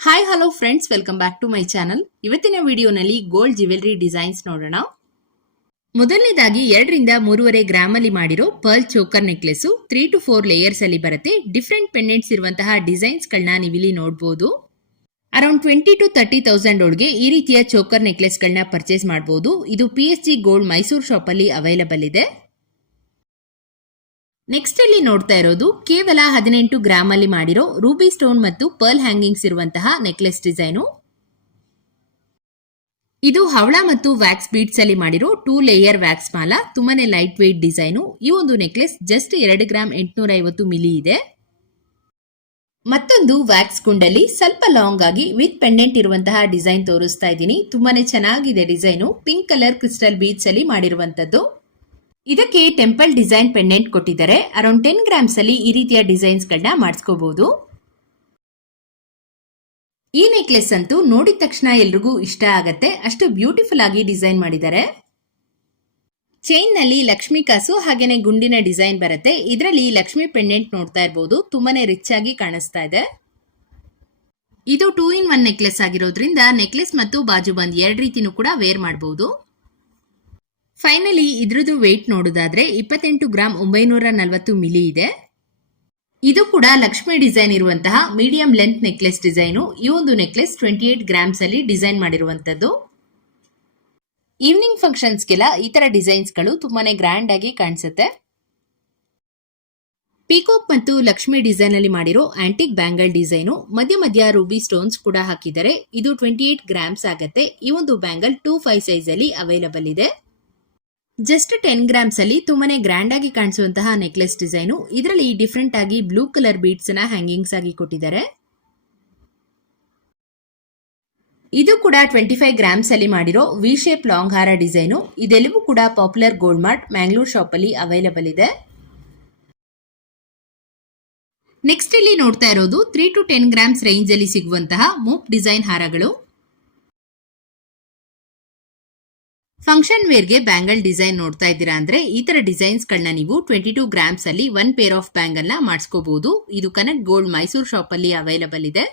Hi hello friends welcome back to my channel ಇವತ್ತಿನ ವಿಡಿಯೋನಲ್ಲಿ gold jewellery designs ನೋಡೋಣ. ಮೊದಲನೇದಾಗಿ ಎರಡರಿಂದ ಮೂರುವರೆ ಗ್ರಾಮ್ ಅಲ್ಲಿ ಮಾಡಿರೋ pearl choker necklace three to four layers ಅಲ್ಲಿ ಬರುತ್ತೆ. ಡಿಫ್ರೆಂಟ್ ಪೆಂಡೆಂಟ್ಸ್ ಇರುವಂತಹ ಡಿಸೈನ್ಸ್ ಗಳನ್ನ ನೀವಿಲ್ಲಿ ನೋಡಬಹುದು around twenty to thirty thousand ಒಳಗೆ ಈ ರೀತಿಯ ಚೋಕರ್ ನೆಕ್ಲೆಸ್ ಗಳನ್ನ ಪರ್ಚೇಸ್ ಮಾಡಬಹುದು ಇದು P S G gold Mysuru shop ಅಲ್ಲಿ ಅವೈಲಬಲ್ ಇದೆ. ನೆಕ್ಸ್ಟ್ ಅಲ್ಲಿ ನೋಡ್ತಾ ಇರೋದು ಕೇವಲ ಹದಿನೆಂಟು ಗ್ರಾಮ್ ಅಲ್ಲಿ ಮಾಡಿರೋ ರೂಬಿ ಸ್ಟೋನ್ ಮತ್ತು ಪರ್ಲ್ ಹ್ಯಾಂಗಿಂಗ್ಸ್ ಇರುವಂತಹ ನೆಕ್ಲೆಸ್ ಡಿಸೈನು ಇದು ಹವಳ ಮತ್ತು ವ್ಯಾಕ್ಸ್ ಬೀಡ್ಸ್ ಅಲ್ಲಿ ಮಾಡಿರೋ ಟೂ ಲೇಯರ್ ವ್ಯಾಕ್ಸ್ ಮಾಲ, ತುಂಬಾನೇ ಲೈಟ್ ವೆಯ್ಟ್ ಡಿಸೈನು ಈ ಒಂದು ನೆಕ್ಲೆಸ್ ಜಸ್ಟ್ ಎರಡು ಗ್ರಾಮ್ ಎಂಟುನೂರ ಐವತ್ತು ಮಿಲಿ ಇದೆ. ಮತ್ತೊಂದು ವ್ಯಾಕ್ಸ್ ಕುಂಡಲಿ ಸ್ವಲ್ಪ ಲಾಂಗ್ ಆಗಿ ವಿತ್ ಪೆಂಡೆಂಟ್ ಇರುವಂತಹ ಡಿಸೈನ್ ತೋರಿಸ್ತಾ ಇದ್ದೀನಿ. ತುಂಬಾನೇ ಚೆನ್ನಾಗಿದೆ design pink colour crystal beads ಅಲ್ಲಿ ಮಾಡಿರುವಂತದ್ದು ಇದಕ್ಕೆ ಟೆಂಪಲ್ ಡಿಸೈನ್ ಪೆಂಡೆಂಟ್ ಕೊಟ್ಟಿದ್ದಾರೆ. ಅರೌಂಡ್ ಟೆನ್ ಗ್ರಾಮ್ಸ್ ಅಲ್ಲಿ ಈ ರೀತಿಯ ಡಿಸೈನ್ಸ್ ಗಳನ್ನ ಮಾಡಿಸ್ಕೋಬಹುದು ಈ ನೆಕ್ಲೆಸ್ ಅಂತೂ ನೋಡಿದ ತಕ್ಷಣ ಎಲ್ರಿಗೂ ಇಷ್ಟ ಆಗತ್ತೆ. ಅಷ್ಟು ಬ್ಯೂಟಿಫುಲ್ ಆಗಿ ಡಿಸೈನ್ ಮಾಡಿದ್ದಾರೆ. ಚೈನ್ನಲ್ಲಿ ಲಕ್ಷ್ಮಿ ಕಾಸು ಹಾಗೇನೆ ಗುಂಡಿನ ಡಿಸೈನ್ ಬರುತ್ತೆ. ಇದರಲ್ಲಿ ಲಕ್ಷ್ಮಿ ಪೆಂಡೆಂಟ್ ನೋಡ್ತಾ ಇರಬಹುದು ತುಂಬಾನೇ ರಿಚ್ ಆಗಿ ಕಾಣಿಸ್ತಾ ಇದೆ. ಇದು ಟೂ ಇನ್ ಒನ್ ನೆಕ್ಲೆಸ್ ಆಗಿರೋದ್ರಿಂದ ನೆಕ್ಲೆಸ್ ಮತ್ತು ಬಾಜು ಬಂದ್ ಎರಡು ರೀತಿನೂ ಕೂಡ ವೇರ್ ಮಾಡಬಹುದು ಫೈನಲಿ ಇದ್ರದ್ದು ವೆಯ್ಟ್ ನೋಡೋದಾದ್ರೆ ಇಪ್ಪತ್ತೆಂಟು ಗ್ರಾಮ್ ಒಂಬೈನೂರ ನಲವತ್ತು ಮಿಲಿ ಇದೆ. ಇದು ಕೂಡ ಲಕ್ಷ್ಮಿ ಡಿಸೈನ್ ಇರುವಂತಹ ಮೀಡಿಯಂ ಲೆಂತ್ ನೆಕ್ಲೆಸ್ ಡಿಸೈನು ಈ ಒಂದು ನೆಕ್ಲೆಸ್ ಟ್ವೆಂಟಿ ಏಟ್ ಗ್ರಾಮ್ಸ್ ಅಲ್ಲಿ ಡಿಸೈನ್ ಮಾಡಿರುವಂತದ್ದು ಈವ್ನಿಂಗ್ ಫಂಕ್ಷನ್ಸ್ಗೆಲ್ಲ ಈ ತರ ಡಿಸೈನ್ಸ್ಗಳು ತುಂಬಾನೇ ಗ್ರ್ಯಾಂಡ್ ಆಗಿ ಕಾಣಿಸುತ್ತೆ. ಪೀಕೋಕ್ ಮತ್ತು ಲಕ್ಷ್ಮಿ ಡಿಸೈನ್ ಅಲ್ಲಿ ಮಾಡಿರೋ ಆಂಟಿಕ್ ಬ್ಯಾಂಗಲ್ ಡಿಸೈನು ಮಧ್ಯ ಮಧ್ಯ ರೂಬಿ ಸ್ಟೋನ್ಸ್ ಕೂಡ ಹಾಕಿದ್ದಾರೆ ಇದು ಟ್ವೆಂಟಿ ಏಟ್ ಗ್ರಾಮ್ಸ್ ಆಗತ್ತೆ. ಈ ಒಂದು ಬ್ಯಾಂಗಲ್ ಟೂ ಫೈವ್ ಸೈಜ್ ಅಲ್ಲಿ ಅವೈಲಬಲ್ ಇದೆ. ಜಸ್ಟ್ ಟೆನ್ ತುಂಬಾನೇ ಗ್ರ್ಯಾಂಡ್ ಆಗಿ ಕಾಣಿಸುವಂತಹ ನೆಕ್ಲೆಸ್ ಡಿಸೈನು ಇದರಲ್ಲಿ ಡಿಫ್ರೆಂಟ್ ಆಗಿ ಬ್ಲೂ ಕಲರ್ ಬೀಡ್ಸ್ನ ಹ್ಯಾಂಗಿಂಗ್ಸ್ ಆಗಿ ಕೊಟ್ಟಿದ್ದಾರೆ. ಇದು ಕೂಡ ಟ್ವೆಂಟಿ ಫೈವ್ ಗ್ರಾಮ್ಸ್ ಅಲ್ಲಿ ಮಾಡಿರೋ ವಿ ಶೇಪ್ ಲಾಂಗ್ ಹಾರ ಡಿಸೈನು ಇದೆಲ್ಲವೂ ಕೂಡ popular gold mart Mangalore shop ಅಲ್ಲಿ ಅವೈಲಬಲ್ ಇದೆ. ನೆಕ್ಸ್ಟ್ ಇಲ್ಲಿ ನೋಡ್ತಾ ಇರೋದು three to ten grams range ಅಲ್ಲಿ ಸಿಗುವಂತಹ ಮೂಪ್ ಡಿಸೈನ್ ಹಾರಗಳು. ಫಂಕ್ಷನ್ ವೇರ್ಗೆ ಬ್ಯಾಂಗಲ್ ಡಿಸೈನ್ ನೋಡ್ತಾ ಇದ್ದೀರಾ ಅಂದ್ರೆ ಈ ತರ ಡಿಸೈನ್ಸ್ ಗಳನ್ನ ನೀವು ಟ್ವೆಂಟಿ ಟೂ ಗ್ರಾಮ್ಸ್ ಅಲ್ಲಿ ಒನ್ ಪೇರ್ ಆಫ್ ಬ್ಯಾಂಗಲ್ನ ಮಾಡಿಸ್ಕೋಬಹುದು ಇದು ಕನೆಕ್ಟ್ ಗೋಲ್ಡ್ ಮೈಸೂರು ಶಾಪ್ ಅಲ್ಲಿ ಅವೈಲಬಲ್ ಇದೆ.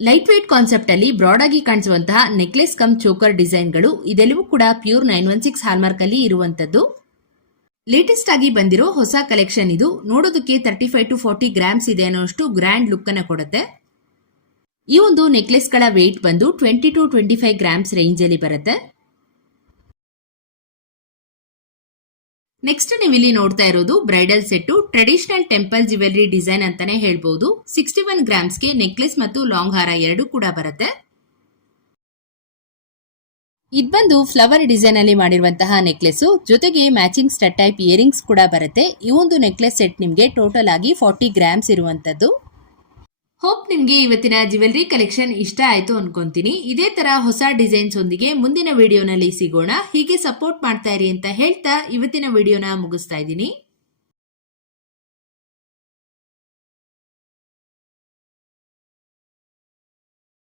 ಲೈಟ್ ವೇಟ್ ಕಾನ್ಸೆಪ್ಟ್ ಅಲ್ಲಿ ಬ್ರಾಡ್ ಆಗಿ ಕಾಣಿಸುವಂತಹ ನೆಕ್ಲೆಸ್ ಕಮ್ ಚೋಕರ್ ಡಿಸೈನ್ಗಳು ಇದೆಲ್ಲವೂ ಕೂಡ pure nine one six hallmark ಅಲ್ಲಿ ಇರುವಂತದ್ದು ಲೇಟೆಸ್ಟ್ ಆಗಿ ಬಂದಿರೋ ಹೊಸ ಕಲೆಕ್ಷನ್ ಇದು. ನೋಡೋದಕ್ಕೆ thirty five to forty grams ಇದೆ ಅನ್ನೋಷ್ಟು ಗ್ರ್ಯಾಂಡ್ ಲುಕ್ ಅನ್ನ ಕೊಡುತ್ತೆ. ಈ ಒಂದು ನೆಕ್ಲೆಸ್ಗಳ ವೇಟ್ ಬಂದು twenty to twenty five grams ರೇಂಜಲ್ಲಿ ಬರುತ್ತೆ. ನೆಕ್ಸ್ಟ್ ನೀವು ಇಲ್ಲಿ ನೋಡ್ತಾ ಇರೋದು bridal set traditional temple jewellery design ಅಂತಾನೆ ಹೇಳ್ಬಹುದು ಸಿಕ್ಸ್ಟಿ ಒನ್ ಗ್ರಾಮ್ಸ್ಗೆ ನೆಕ್ಲೆಸ್ ಮತ್ತು ಲಾಂಗ್ ಹಾರ ಎರಡು ಕೂಡ ಬರುತ್ತೆ. ಇದ್ ಬಂದು ಫ್ಲವರ್ ಡಿಸೈನ್ ಅಲ್ಲಿ ಮಾಡಿರುವಂತಹ ನೆಕ್ಲೆಸ್ ಜೊತೆಗೆ ಮ್ಯಾಚಿಂಗ್ ಸ್ಟಟ್ ಟೈಪ್ ಇಯರಿಂಗ್ಸ್ ಕೂಡ ಬರುತ್ತೆ. ಈ ಒಂದು ನೆಕ್ಲೆಸ್ ಸೆಟ್ ನಿಮಗೆ ಟೋಟಲ್ ಆಗಿ ಫಾರ್ಟಿ ಗ್ರಾಮ್ಸ್ ಇರುವಂತದ್ದು. ಹೋಪ್ ನಿಮ್ಗೆ ಇವತ್ತಿನ ಜ್ಯುವೆಲ್ರಿ ಕಲೆಕ್ಷನ್ ಇಷ್ಟ ಆಯ್ತು ಅನ್ಕೊಂತೀನಿ. ಇದೇ ತರ ಹೊಸ ಡಿಸೈನ್ಸ್ ಒಂದಿಗೆ ಮುಂದಿನ ವಿಡಿಯೋನಲ್ಲಿ ಸಿಗೋಣ. ಹೀಗೆ ಸಪೋರ್ಟ್ ಮಾಡ್ತಾ ಇರಿ ಅಂತ ಹೇಳ್ತಾ ಇವತ್ತಿನ ವಿಡಿಯೋನ ಮುಗಿಸ್ತಾ ಇದ್ದೀನಿ.